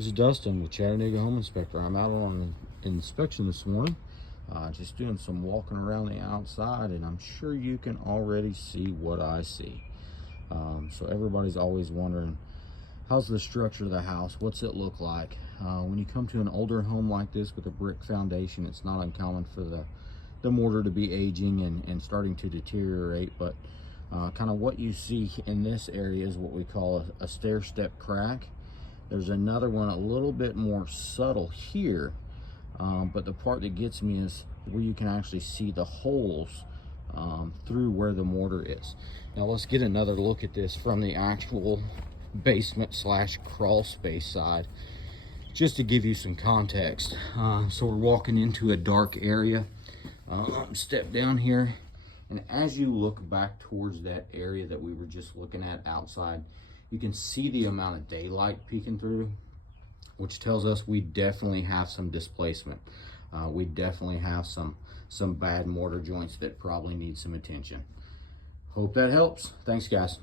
This is Dustin with Chattanooga Home Inspector. I'm out on an inspection this morning, just doing some walking around the outside, and I'm sure you can already see what I see. So everybody's always wondering, how's the structure of the house? What's it look like? When you come to an older home like this with a brick foundation, it's not uncommon for the mortar to be aging and starting to deteriorate, but kind of what you see in this area is what we call a stair step crack. There's another one a little bit more subtle here, but the part that gets me is where you can actually see the holes through where the mortar is. Now let's get another look at this from the actual basement slash crawl space side, just to give you some context. So we're walking into a dark area. Step down here, and as you look back towards that area that we were just looking at outside, you can see the amount of daylight peeking through, which tells us we definitely have some displacement. We definitely have some bad mortar joints that probably need some attention. Hope that helps. Thanks, guys.